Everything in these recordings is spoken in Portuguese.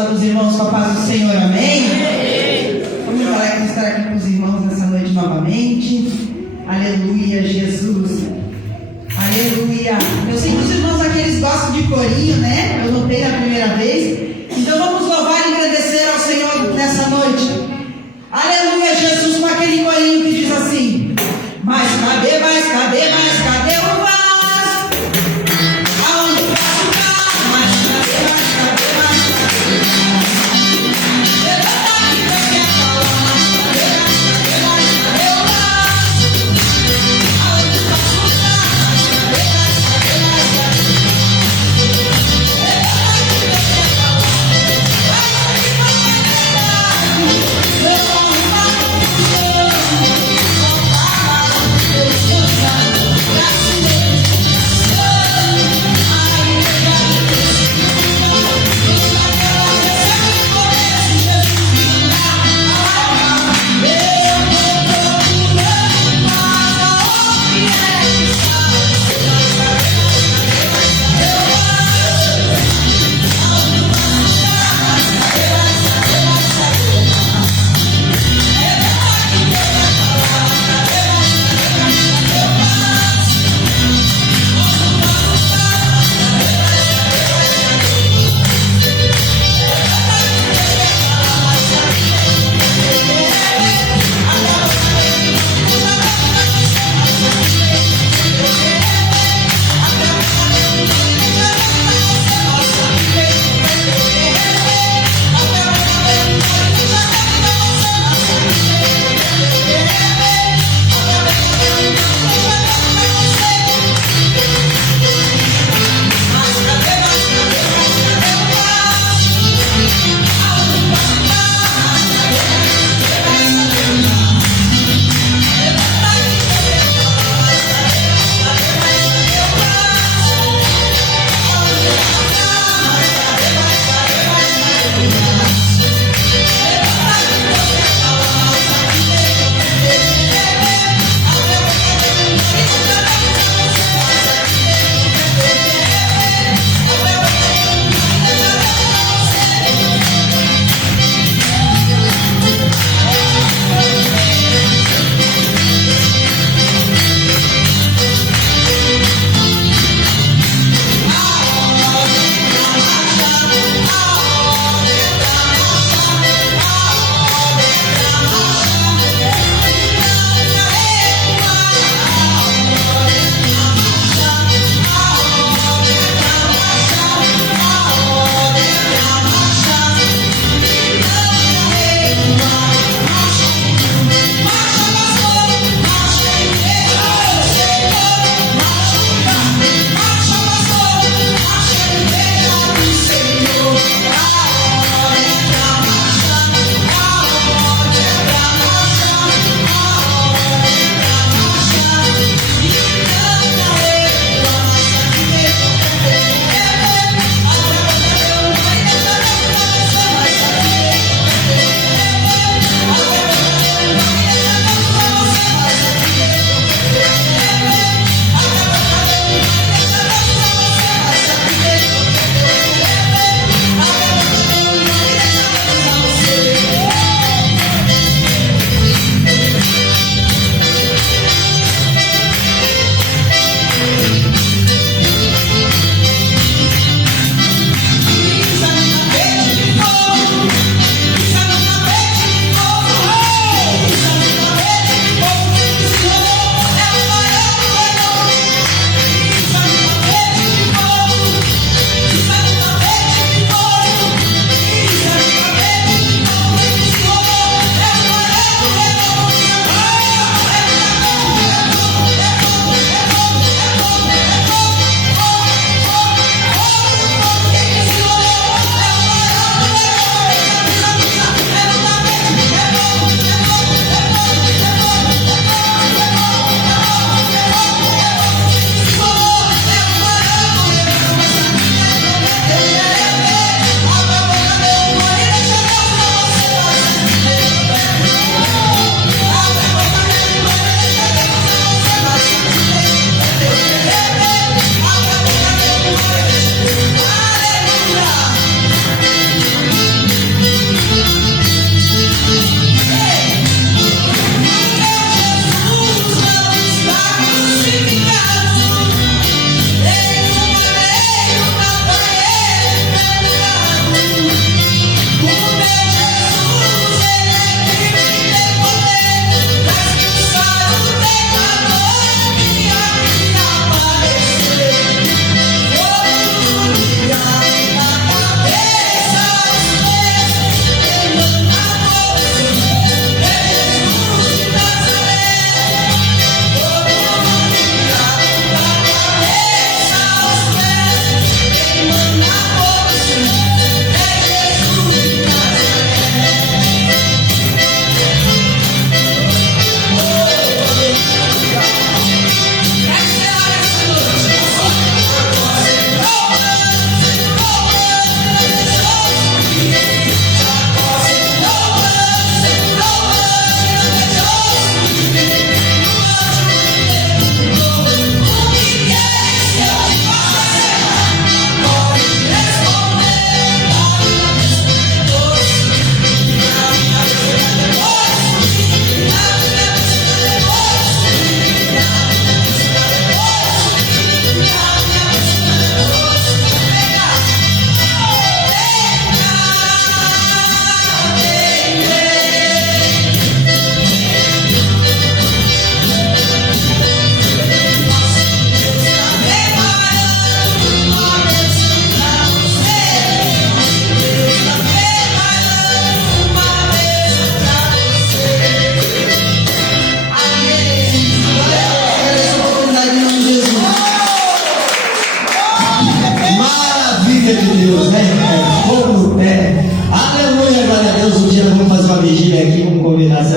Saúde os irmãos com a paz do Senhor, amém? Vamos falar estar aqui com os irmãos nessa noite novamente. Aleluia, Jesus. Aleluia. Eu sei que os irmãos aqui eles gostam de corinho, né? Eu notei na primeira vez. Então vamos louvar e agradecer ao Senhor nessa noite. Aleluia, Jesus, com aquele corinho que diz assim: mas cadê o vaso? Aonde o vaso tá? Mas cadê? Levanta aqui pra quem falar. Mas cadê o vaso? Aonde o vaso tá? Mas cadê? Levanta aqui pra quem falar.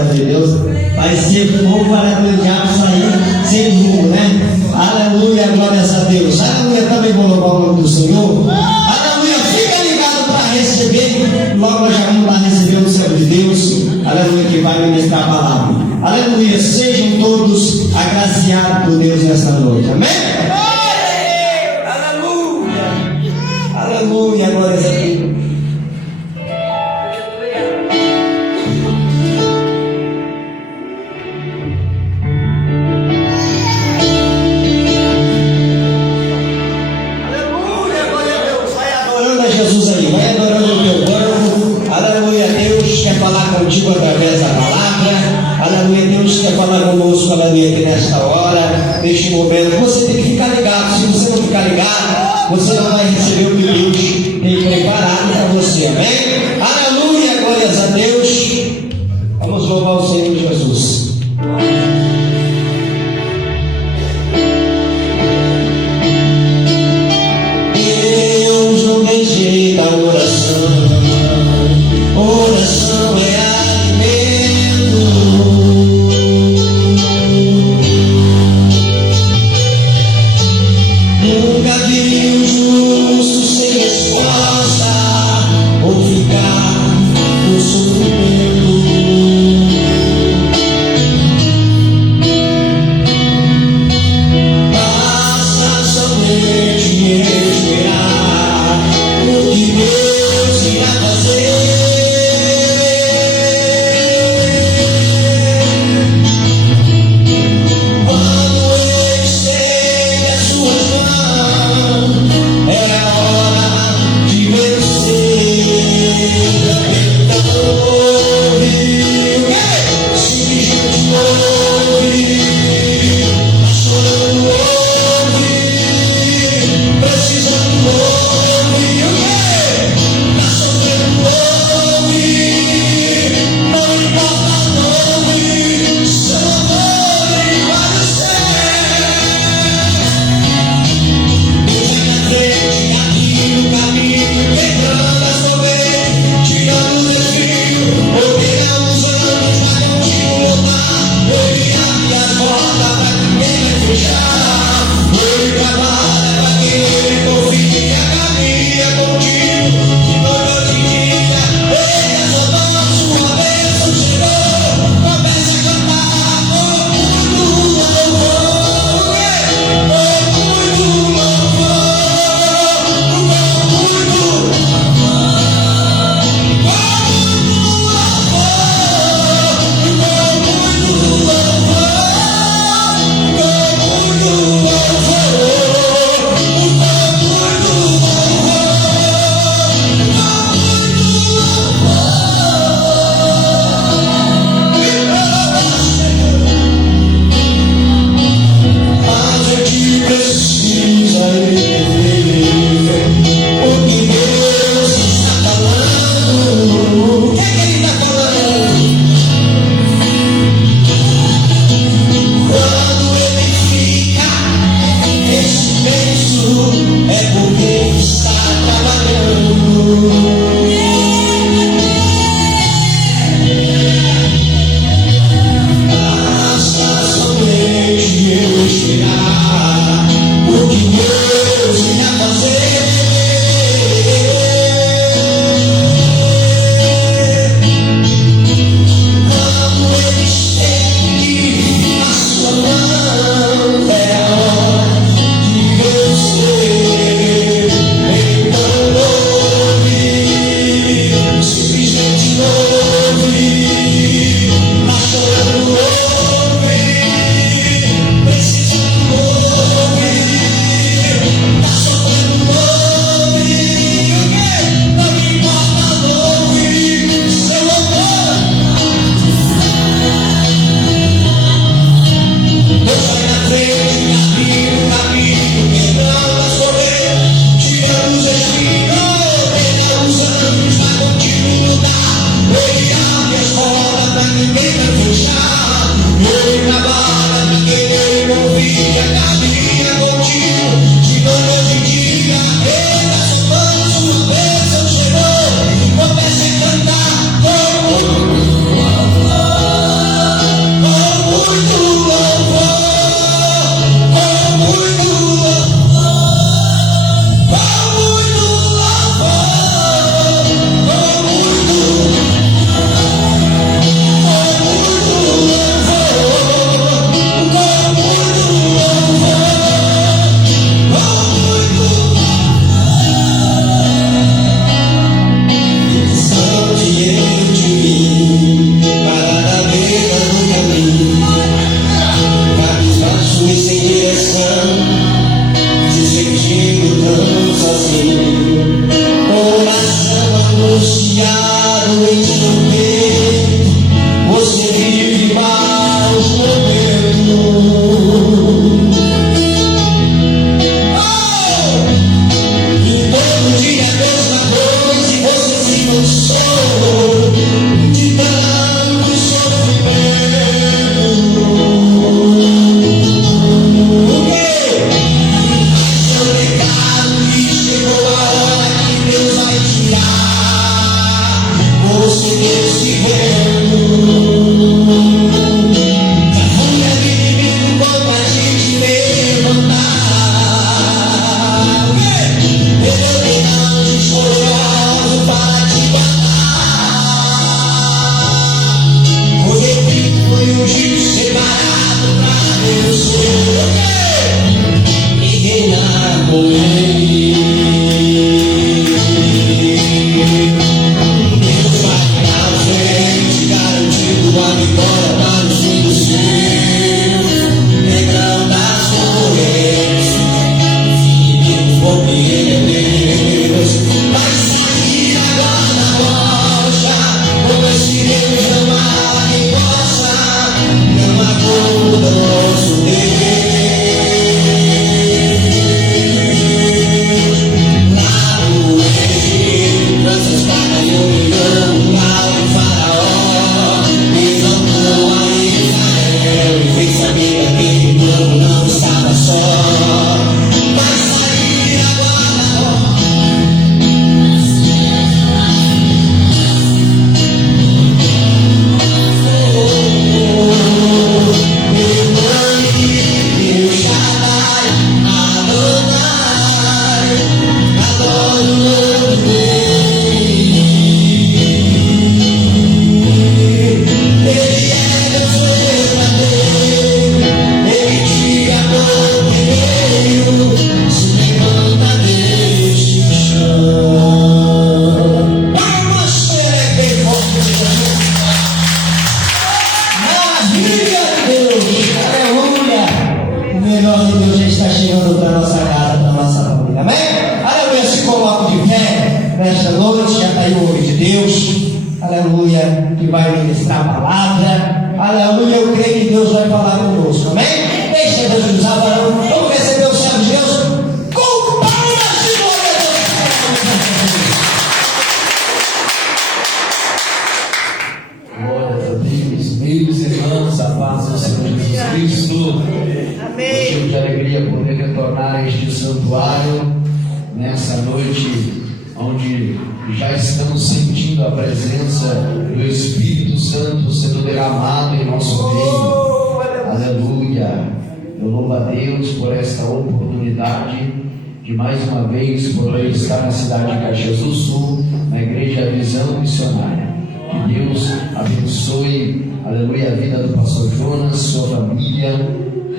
graças a Deus. Vai ser fogo para o diabo sair sem rumo, né? Aleluia, glórias a Deus. Aleluia, também vou louvar o nome do Senhor. Aleluia, fica ligado para receber. Logo já vamos lá receber o céu de Deus. Aleluia, que vai ministrar a palavra. Aleluia, sejam todos agraciados por Deus nesta noite. Amém? Aleluia, aleluia, glórias a Deus. Contigo através da palavra, aleluia. Deus quer falar conosco, aleluia, aqui nesta hora, neste momento. Você tem que ficar ligado. Se você não ficar ligado, você não vai receber o que Deus tem preparado para você, amém? Aleluia, glórias a Deus. Vamos louvar o Senhor Jesus. Deus não rejeita a oração. Oração é alimento. Nunca vi um justo sem resposta ou ficar no sofrimento. Basta somente esperar o que Deus irá fazer.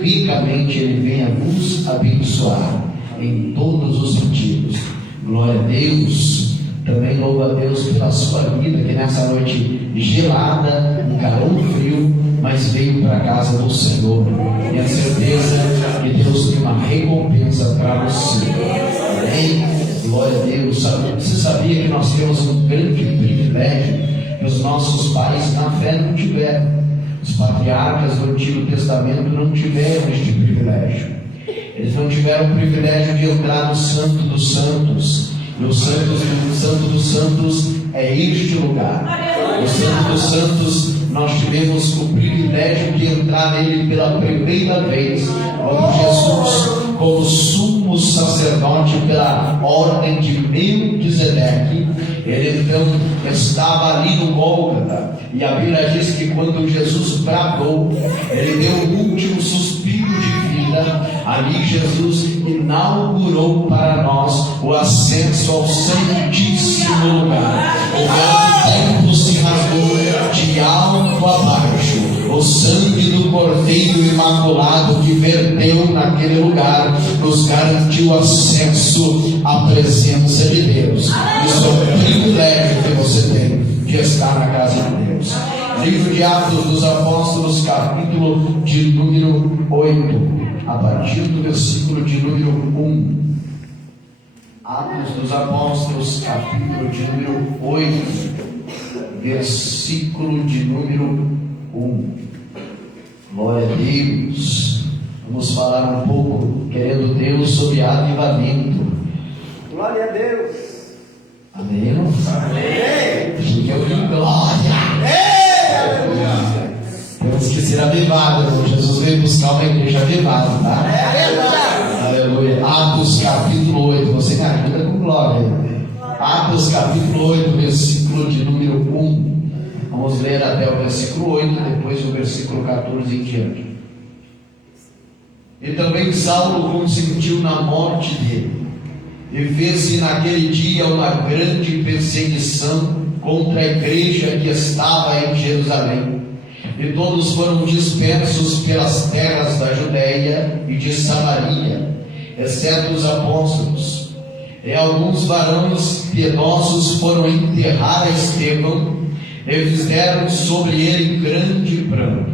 Ricamente Ele venha vos abençoar em todos os sentidos. Glória a Deus. Também louvo a Deus pela sua vida, que nessa noite gelada, um calor frio, mas veio para a casa do Senhor. E a certeza que Deus tem uma recompensa para você. Amém? Glória a Deus. Você sabia que nós temos um grande privilégio que os nossos pais na fé não tiveram? Os patriarcas do Antigo Testamento não tiveram este privilégio. Eles não tiveram o privilégio de entrar no Santo dos Santos. E o Santo dos Santos é este lugar. O Santo dos Santos, nós tivemos o privilégio de entrar nele pela primeira vez, quando Jesus, como sumo sacerdote pela ordem de Melquisedeque, ele então estava ali no Gólgota, e a Bíblia diz que quando Jesus bradou, ele deu o último suspiro de vida. Ali Jesus inaugurou para nós o acesso ao Santíssimo Lugar. O véu do templo se rasgou de alto a baixo. O sangue do Cordeiro Imaculado que verteu naquele lugar nos garantiu acesso à presença de Deus. Isso é um privilégio que você tem de estar na casa de Deus. Livro de Atos dos Apóstolos, capítulo de número 8, a partir do versículo de número 1. Atos dos Apóstolos, capítulo de número 8, versículo de número 1. Glória a Deus. Vamos falar um pouco, querendo Deus, sobre avivamento. Glória a Deus. Amém? Amém. Que eu digo glória. Temos que ser avivados. Jesus veio buscar uma igreja avivada, tá? Aleluia. Atos capítulo 8. Você me ajuda com glória. Atos capítulo 8, versículo de número 1. Vamos ler até o versículo 8, depois o versículo 14 em diante. E também Saulo consentiu na morte dele, e fez-se naquele dia uma grande perseguição contra a igreja que estava em Jerusalém. E todos foram dispersos pelas terras da Judéia e de Samaria. exceto os apóstolos. E alguns varões piedosos foram enterrar a Estevão e fizeram sobre ele grande pranto.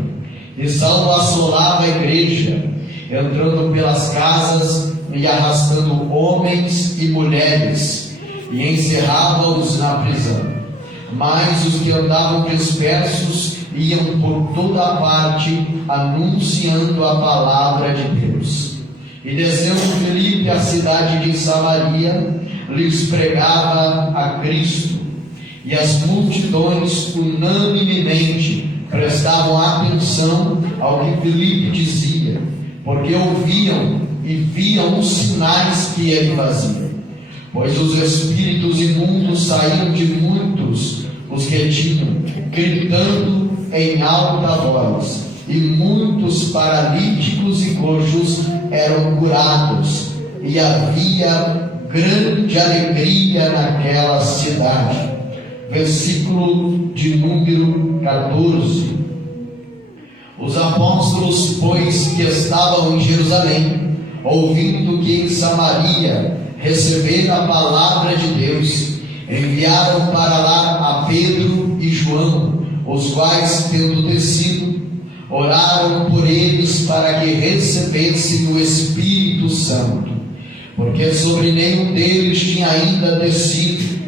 E Saulo assolava a igreja, entrando pelas casas e arrastando homens e mulheres, e encerrava-os na prisão. Mas os que andavam dispersos iam por toda a parte, anunciando a palavra de Deus. E descendo Filipe à cidade de Samaria, lhes pregava a Cristo. E as multidões unanimemente prestavam atenção ao que Filipe dizia, porque ouviam e viam os sinais que ele fazia. Pois os espíritos imundos saíam de muitos os que tinham, gritando em alta voz, e muitos paralíticos e coxos eram curados, e havia grande alegria naquela cidade. Versículo de número 14. Os apóstolos, pois, que estavam em Jerusalém, ouvindo que em Samaria recebera a palavra de Deus, enviaram para lá a Pedro e João, os quais, tendo descido, oraram por eles para que recebessem o Espírito Santo, porque sobre nenhum deles tinha ainda descido,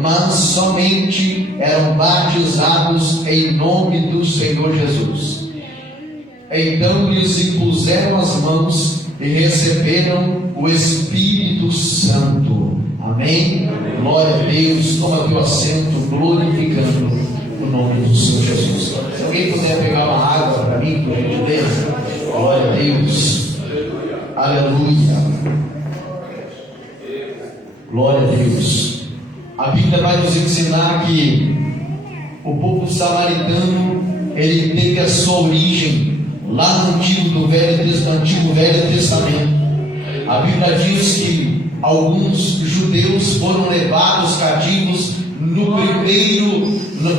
mas somente eram batizados em nome do Senhor Jesus. Então lhes impuseram as mãos e receberam o Espírito Santo. Amém? Glória a Deus. Toma teu assento, glorificando o nome do Senhor Jesus. Se alguém puder pegar uma água para mim, por gentileza. Glória a Deus. Aleluia. Glória a Deus. A Bíblia vai nos ensinar que o povo samaritano, ele teve a sua origem lá no Antigo Velho Testamento. A Bíblia diz que alguns judeus foram levados cativos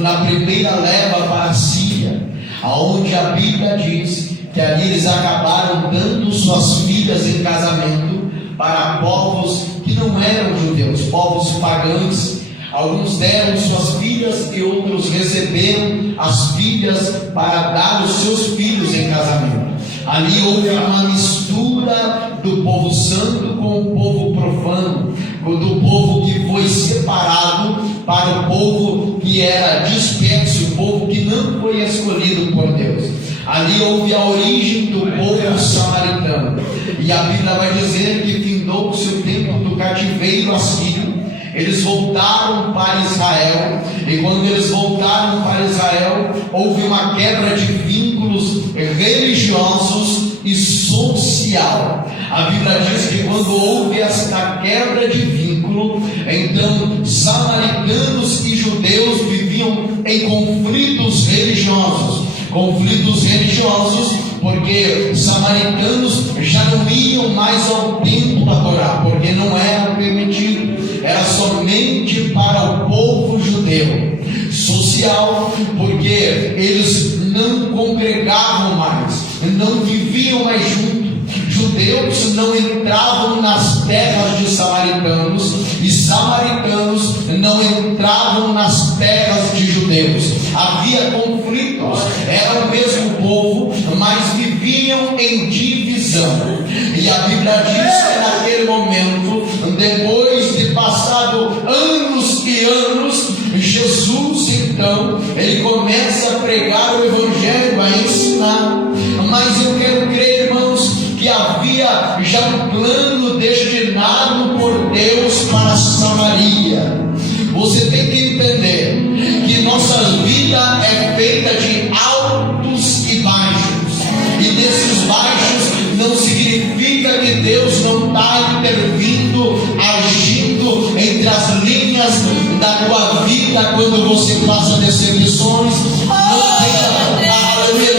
na primeira leva para a Síria, aonde a Bíblia diz que ali eles acabaram dando suas filhas em casamento para povos que não eram judeus, povos pagãos. Alguns deram suas filhas e outros receberam as filhas para dar os seus filhos em casamento. Ali houve uma mistura do povo santo com o povo profano, do povo que foi separado para o povo que era disperso, o povo que não foi escolhido por Deus. Ali houve a origem do povo samaritano. E a Bíblia vai dizer que findou-se o tempo do cativeiro assírio. Eles voltaram para Israel, e quando eles voltaram para Israel, houve uma quebra de vínculos religiosos e social. A Bíblia diz que quando houve esta quebra de vínculo, então samaritanos e judeus viviam em conflitos religiosos. Conflitos religiosos, porque samaritanos já não iam mais ao templo adorar, porque não era permitido. Era somente para o povo judeu. Social, porque eles não congregavam mais, não viviam mais juntos. Judeus não entravam nas terras de samaritanos, e samaritanos não entravam nas terras de judeus. Havia conflitos, era o mesmo povo, mas viviam em divisão. E a Bíblia diz que naquele momento, depois de passado anos e anos, Jesus então, ele começa a pregar o Evangelho, a ensinar. Mas eu quero crer, irmãos, que havia já um plano destinado por Deus para Samaria. Você tem que entender que nossa vida é feita de altos e baixos, e desses baixos não significa que Deus não está intervindo, agindo entre as linhas da tua vida quando você passa decepções.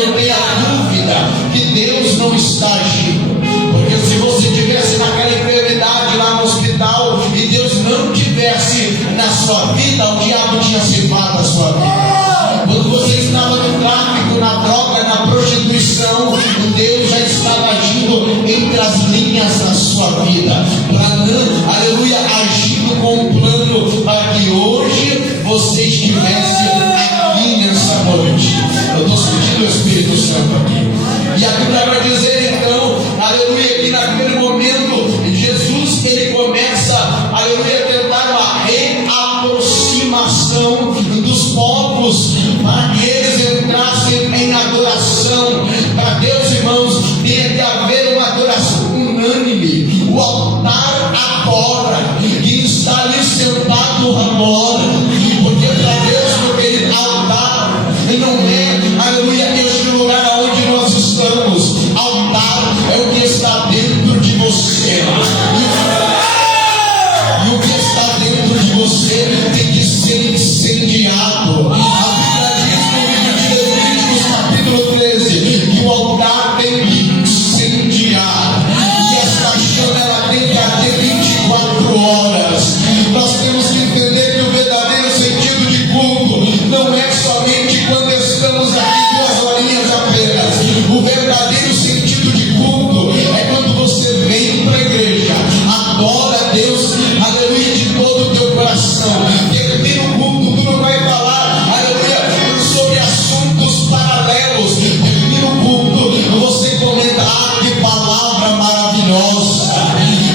Não tenha dúvida que Deus não está agindo, porque se você estivesse naquela enfermidade lá no hospital e Deus não tivesse na sua vida, o diabo tinha ceifado a sua vida. Quando você estava no tráfico, na droga, na prostituição, Deus já estava agindo entre as linhas da sua vida. aleluia, tentaram a reaproximação dos povos para que eles entrassem em adoração. Para Deus, irmãos, tinha que haver uma adoração unânime. O altar adora, e está ali sentado adora, porque para Deus, meu querido, altar não é, aleluia, este lugar onde nós estamos. Altar é o que está dentro de você. E o que está dentro de você tem que ser incendiado. A Bíblia diz no livro de Levíticos, capítulo 13, que o altar tem que incendiar. E esta chama ela tem que arder 24 horas. Nós temos que entender que o verdadeiro sentido de culto não é somente quando estamos aqui 2 horinhas apenas. O verdadeiro sentido de culto é quando você vem para a igreja, adora a Deus, aleluia, de todo o teu coração. Termina o culto, tu não vai falar, aleluia, sobre assuntos paralelos. Termina o culto, você comenta, que palavra maravilhosa.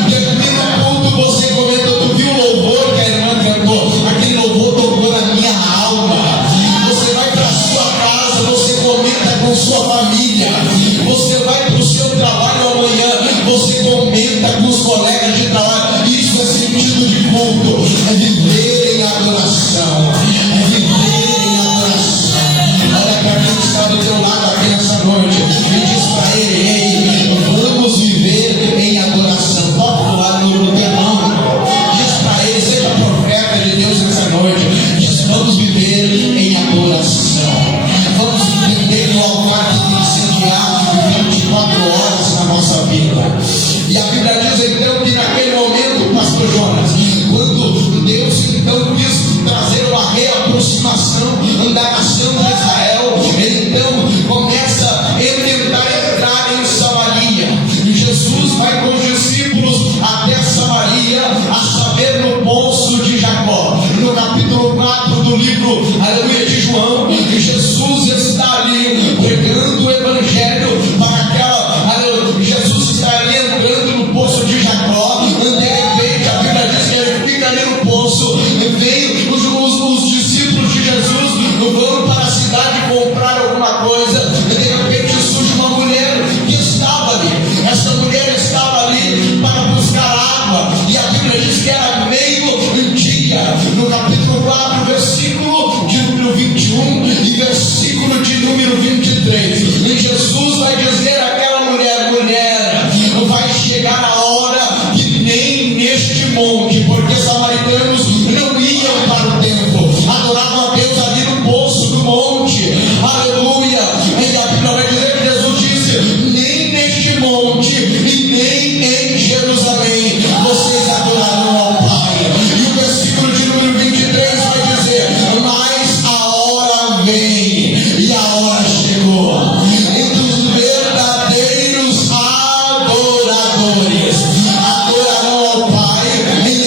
Termina o culto, você comenta, tu viu o louvor que a irmã cantou? Aquele louvor tocou na minha alma. Você vai para a sua casa, você comenta com sua família. Você vai para o seu trabalho amanhã, você comenta com os colegas de trabalho. Isso é sentido de culto, é viver em adoração, é viver em adoração. Olha para quem está do teu lado aqui nessa noite e diz para ele: ei, vamos viver em adoração. Toca lá no teu nome, diz para ele, seja profeta de Deus nessa noite, diz: vamos viver em adoração. Vamos entender o altar que tem que incendiar 24 horas na nossa vida. E a Bíblia diz então que naquele momento, pastor Jonas, quando Deus então quis trazer uma reaproximação da nação de Israel, ele então começa a tentar entrar em Samaria. E Jesus vai com os discípulos até Samaria, a saber, no poço de Jacó. No capítulo 4 do livro, aleluia, de João, Jesus está ali pregando o evangelho para aquela, aleluia, Jesus está ali entrando no poço de Jacó. De repente a Bíblia diz que ele fica ali no poço, vem os discípulos de Jesus, vão para a cidade comprar alguma coisa. De repente surge uma mulher que estava ali. Essa mulher estava ali para buscar água, e a Bíblia diz que era meio-dia. No capítulo 4, versículo de número 21 e versículo de número 23, e Jesus vai dizer àquela mulher: mulher, vai chegar a hora que nem neste monte, porque samaritanos não iam para o templo, adoravam a Deus ali no poço do monte, aleluia. E a Bíblia vai dizer que Jesus disse: nem neste monte e nem em Jerusalém vocês adorarão ao Pai. E o versículo de número 23 vai dizer: mas a hora vem e a hora chegou, entre os verdadeiros adoradores adorarão ao Pai em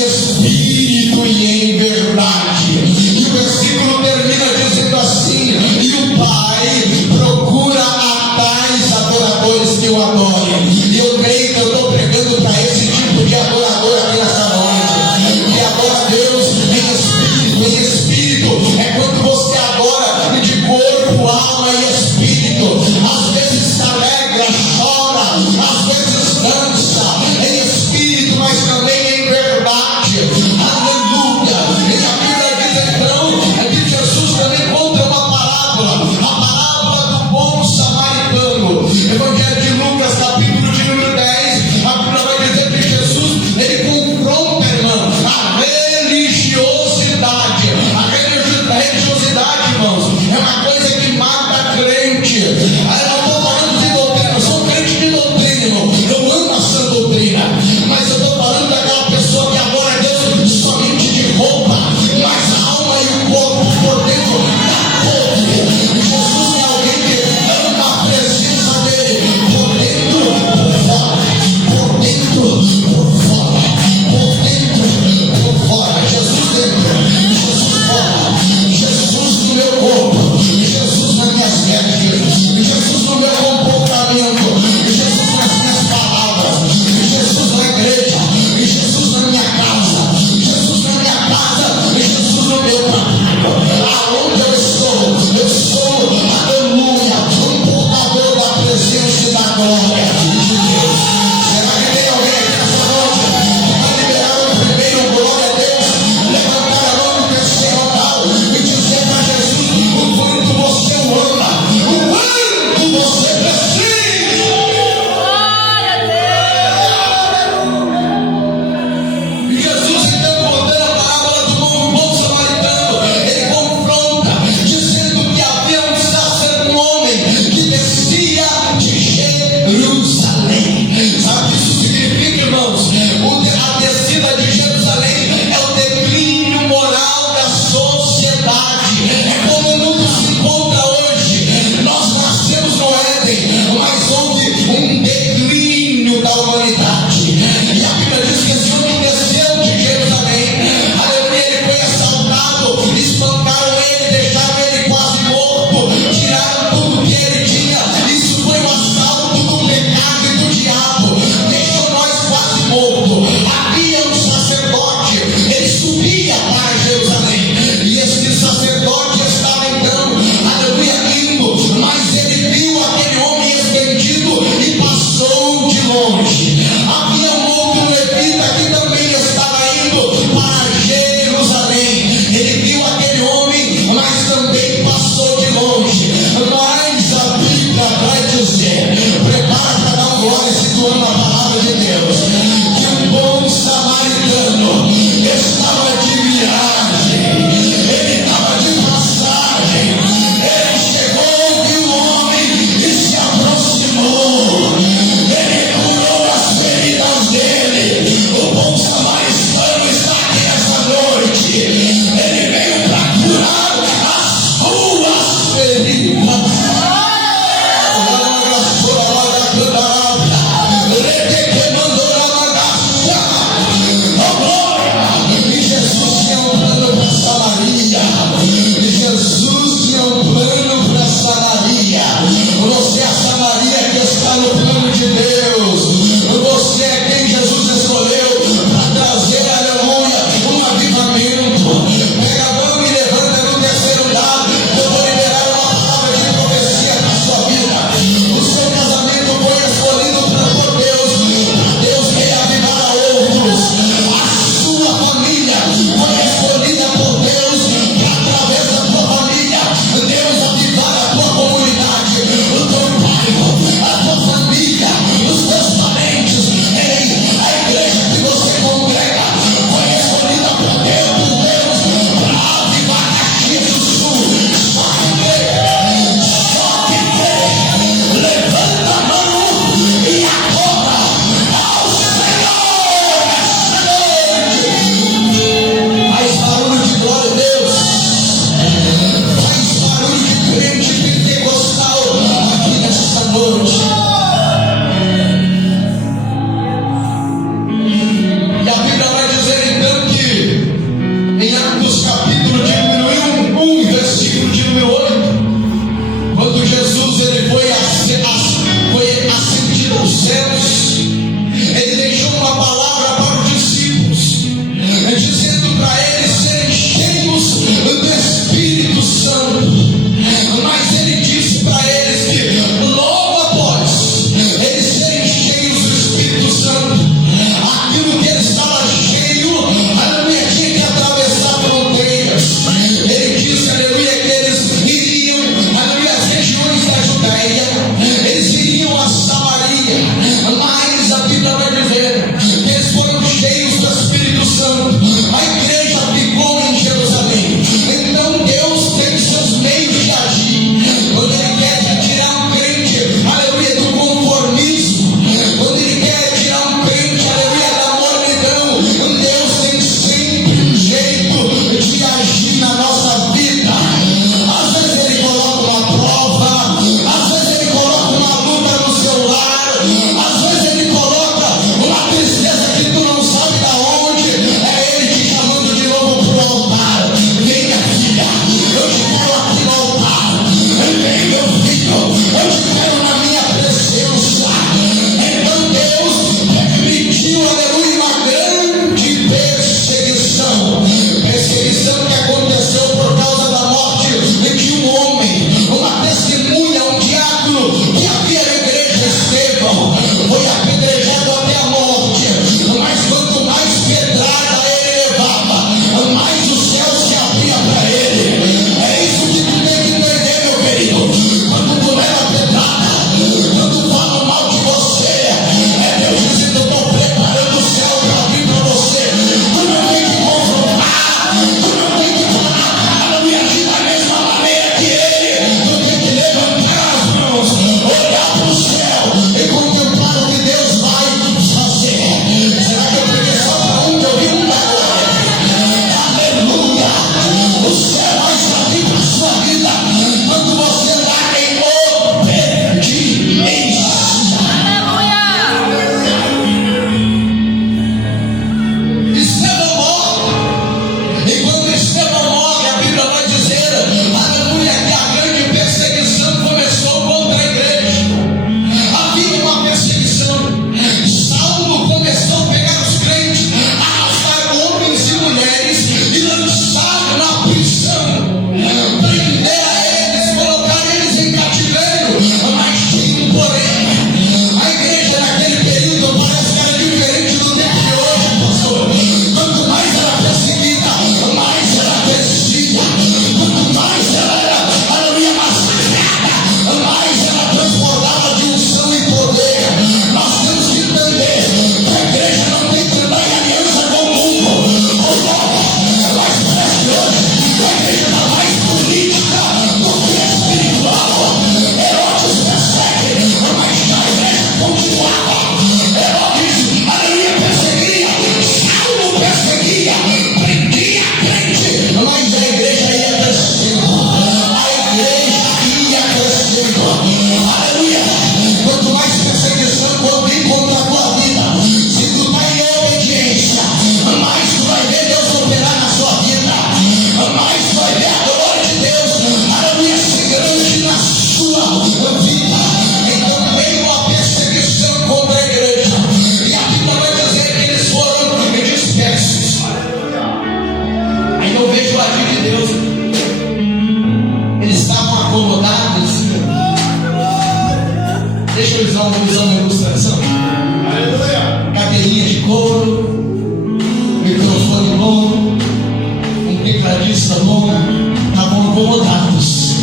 acomodados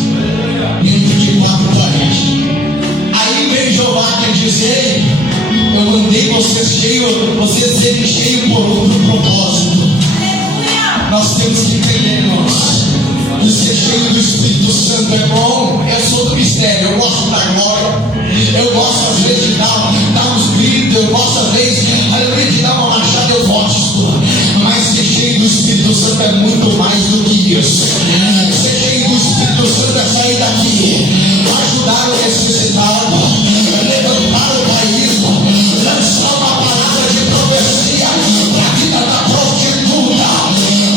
dentro de quatro paredes. Aí vem Jeová que diz: ei, eu mandei vocês serem cheios por outro propósito. Nós temos que entender, irmãos, que ser cheio do Espírito Santo é bom, é sobre mistério. Eu gosto da glória, eu gosto às vezes de dar uns gritos, eu gosto às vezes, aleluia, de dar uma marchada, eu gosto. Mas ser cheio do Espírito Santo é muito mais do que isso. Ser cheio do Espírito Santo é sair daqui, ajudar o necessitado, levantar o país, lançar uma palavra de profecia para a vida da prostituta,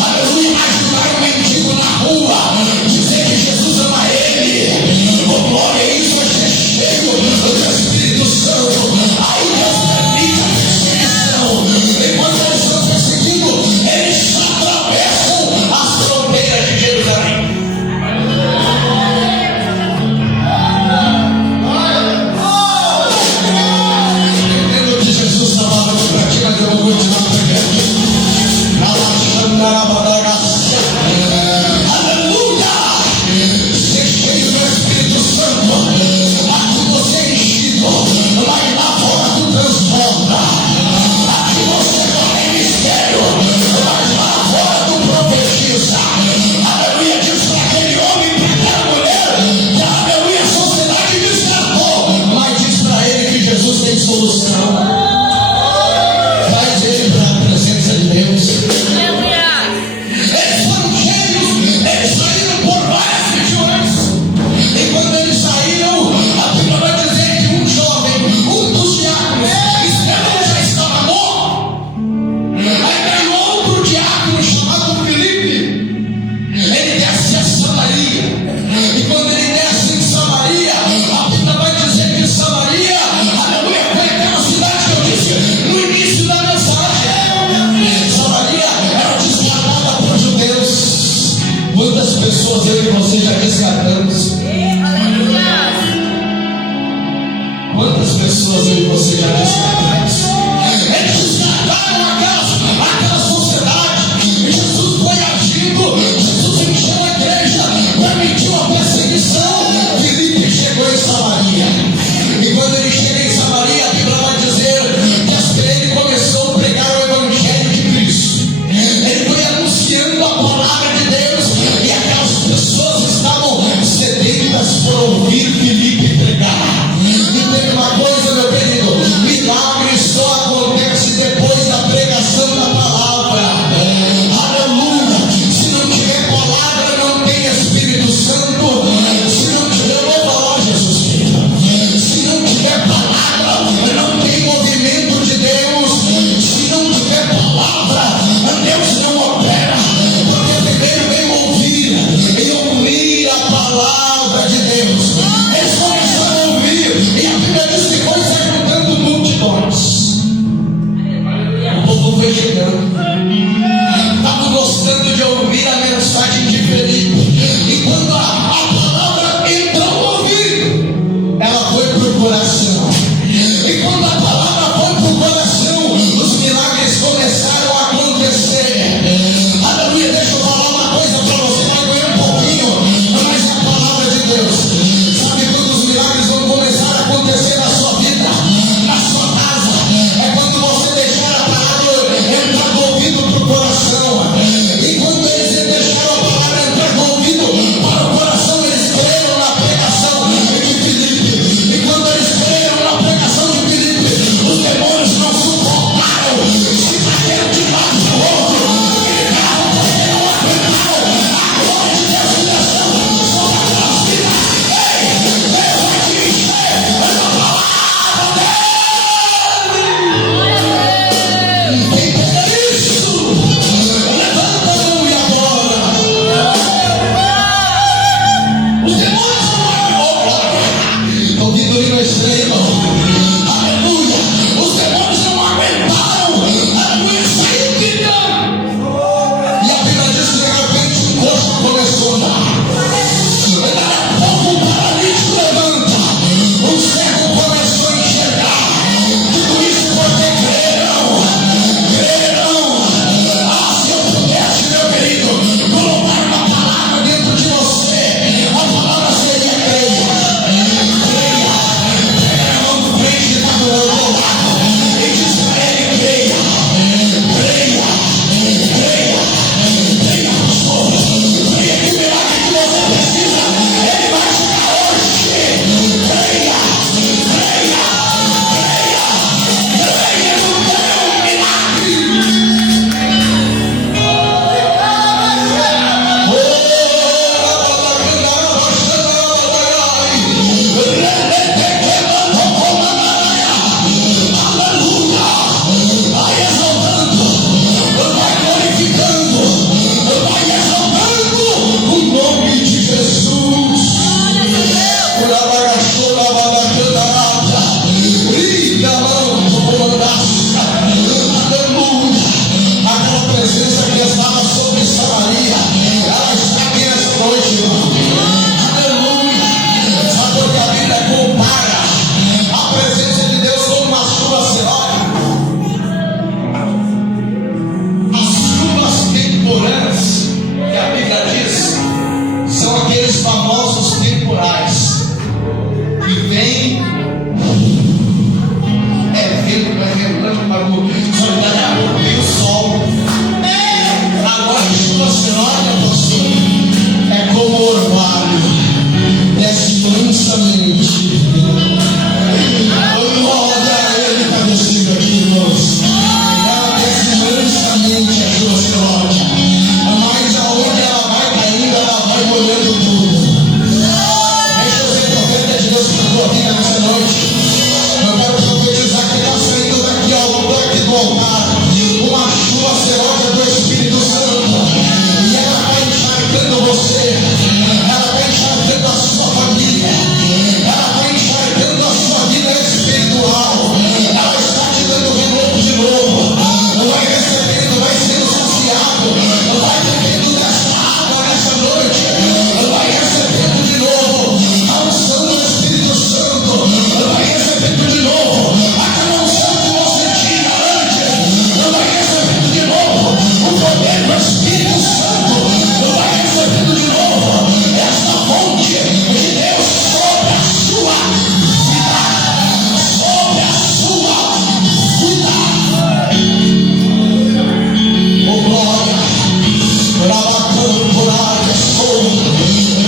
aleluia, ajudar o mendigo na rua, dizer que Jesus ama ele. Oh, glória a isso, é ser cheio do Espírito Santo. Aí Deus permite a perseguição. Enquanto eles estão perseguindo, eles atravessam as fronteiras de Jerusalém. Entendo que Jesus estava falando para ti, mas eu vou continuar pregando. Aleluia! Ser cheio do Espírito Santo. Aqui você é enchido, lá fora tu transborda. Aqui você tem mistério, mas lá fora tu profetiza. Aleluia! Diz para aquele homem, para aquela mulher, que aleluia, a sociedade descartou, mas diz para ele que Jesus tem solução. Traz ele para a presença de Deus. Eles foram cheios, eles saíram por várias regiões. E quando eles saíram, a Bíblia vai dizer que um jovem, um dos diáconos, Estevão já estava morto. Aí veio outro diácono chamado Filipe. Ele desce a Samaria. E quando ele desce em Samaria, a Bíblia vai dizer que Samaria, aleluia, foi aquela cidade que eu disse no início da mensagem. Samaria era descartada por judeus. Quantas pessoas eu e você já descartamos? Quantas pessoas eu e você já descartamos? Eles descartaram aquela sociedade. E Jesus foi agindo, Jesus encheu a igreja, permitiu a perseguição. Filipe chegou em Samaria. E quando ele chega em Samaria, a Bíblia vai dizer que ele começou a pregar o Evangelho de Cristo. Ele foi anunciando a palavra de Deus, e aquelas pessoas estavam sedentas por ouvir Filipe pregar. E tem uma coisa, meu querido: milagres presença que estava sobre Samaria, ela está aqui nessa noite, irmão. Aleluia. Sabe porque a Bíblia compara a presença de Deus com uma chuva serôdia? As chuvas temporãs, que a Bíblia diz, são aqueles famosos temporais que vêm, vento, relâmpago, só daqui a pouco vem o sol. Agora a chuva serôdia, pastor, é como o orvalho, desce mansamente. Glória a Ele está descendo aqui, irmãos. Ela desce mansamente a chuva serôdia, mas aonde ela vai caindo, ela vai molhando tudo. Deixa eu ser profeta de Deus para a tua vida nessa noite. Eu quero profetizar que está saindo daqui ao toque do altar uma chuva serôdia do Espírito Santo, e ela vai encharcando você, ela vai encharcando a sua família, ela vai encharcando a sua vida espiritual, ela está te dando renovo de novo, vai recebendo, vai sendo saciado, vai bebendo dessa água nessa noite, vai recebendo de novo a unção do Espírito Santo, vai recebendo de novo aquela unção que você tinha antes, vai recebendo de novo o poder do Espírito Santo, vai recebendo de novo essa fonte de Deus sobre a sua vida, sobre a sua vida. Oh glória, Rabacão, Glória, Sou,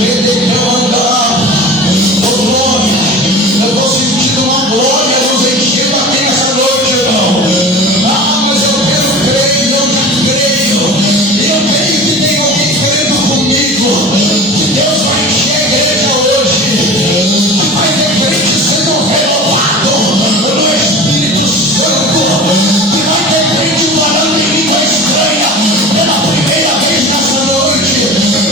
Redecamandar. Oh glória, eu estou sentindo uma glória nos enchendo aqui nessa noite, irmão. Ah, mas eu creio, eu creio que tem alguém crendo comigo, que Deus vai encher a igreja hoje. Vai ter crente sendo renovado pelo Espírito Santo, que vai ter crente falando em língua estranha pela primeira vez nessa noite.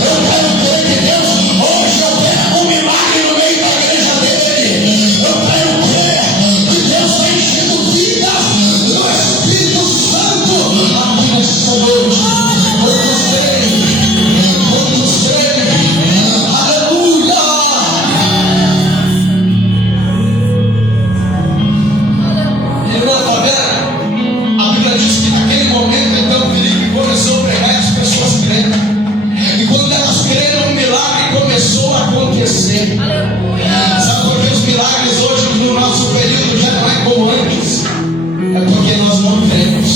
Eu quero crer que Deus hoje opera um milagre no meio da igreja dele. Eu quero crer que Deus está enchendo vidas do Espírito Santo aqui nessa noite. Quantos creem? Aleluia! Irmão, está vendo? A Bíblia diz que naquele momento, então, Filipe começou a pregar e as pessoas creram. E quando elas creram, o milagre começou a acontecer. Sabe por que os milagres hoje, no nosso período, já não é como antes? É porque nós não cremos.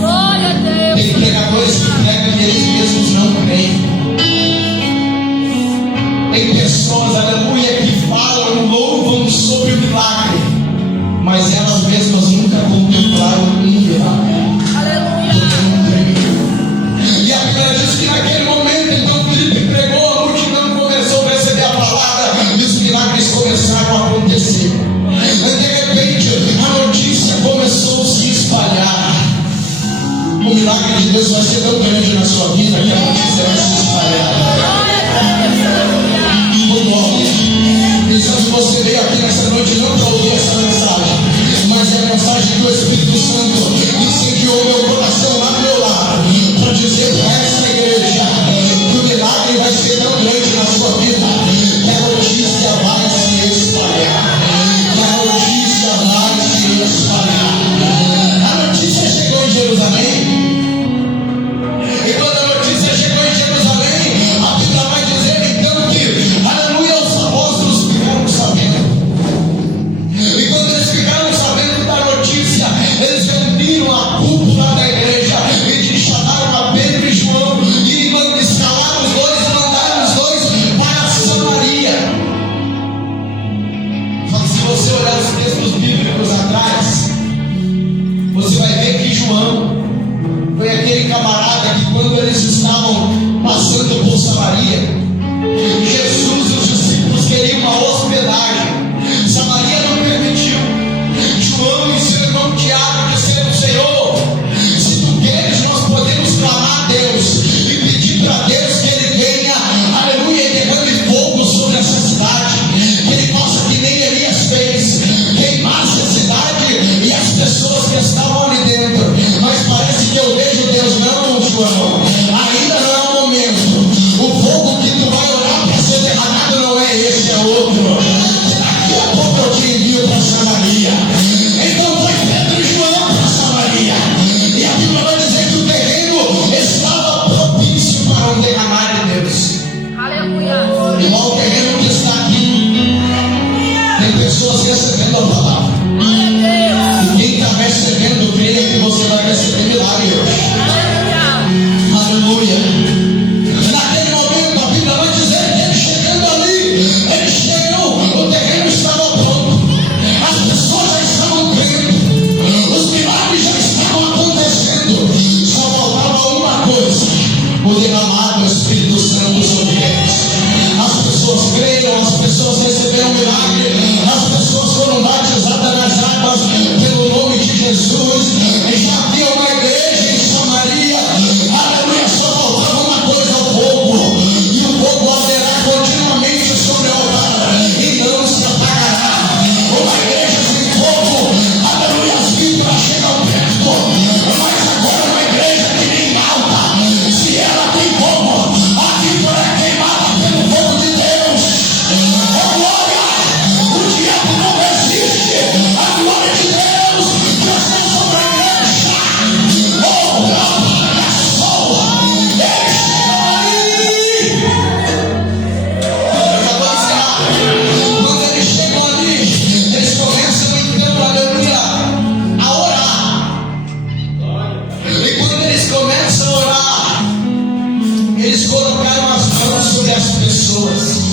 Glória a Deus. Tem pregadores que pregam e eles mesmos não creem. Tem pessoas, aleluia, que falam e louvam sobre o milagre, mas elas mesmas nunca contemplaram um milagre. Aleluia. E a Bíblia diz que naquele momento, então, Filipe pregou, a multidão começou a receber a palavra e os milagres começaram a acontecer. E de repente, a notícia começou a se espalhar. O milagre de Deus vai ser tão grande na sua vida que a notícia vai se espalhar. Oh, glória. Pensando que você veio aqui nessa noite não para ouvir essa mensagem, mas é a mensagem do Espírito Santo incendiou meu coração lá no meu lar, para dizer para essa igreja que o milagre vai ser tão grande na sua vida que a notícia vai se espalhar. Que a notícia vai se espalhar. A notícia chegou em Jerusalém. E quando a notícia chegou em Jerusalém, a Bíblia vai dizer então que, aleluia, os apóstolos ficaram sabendo. E quando eles ficaram sabendo da notícia, eles reuniram a cúpula da igreja e chamaram a Pedro e João e escalaram os dois e mandaram os dois para Samaria. Só que se você olhar os textos bíblicos atrás, você vai ver que João foi aquele camarada que quando eles estavam passando por Samaria, Jesus e os discípulos queriam uma hospedagem. Samaria não permitiu. João e seu irmão Tiago disseram: Senhor, se tu queres, nós podemos clamar a Deus e pedir para Deus que Ele venha, aleluia, e derrame fogo sobre essa cidade, que Ele faça que nem Elias fez, queimasse a cidade e as pessoas que estavam ali dentro. Mas parece que eu vejo Deus não fogo derramado do Espírito Santo sobre eles. As pessoas creram, as pessoas receberam milagre, as pessoas foram batizadas nas águas pelo nome de Jesus. E já havia uma igreja em Samaria, aleluia, só faltava uma coisa ao povo, e o povo arderá continuamente sobre o altar, e não se apagará. Uma igreja sem fogo, aleluia, as víboras chegam perto, mas agora uma igreja que nem alta, se ela tem fogo, a víbora é queimada pelo fogo de Deus. Oh glória, o diabo não resiste à glória de Deus que está sobre a igreja. Oh glória, sol, ele chega ali. Eu já vou encerrar. Quando eles chegam ali, eles começam então, aleluia, a orar. E quando eles começam a orar, eles colocaram as mãos sobre as pessoas.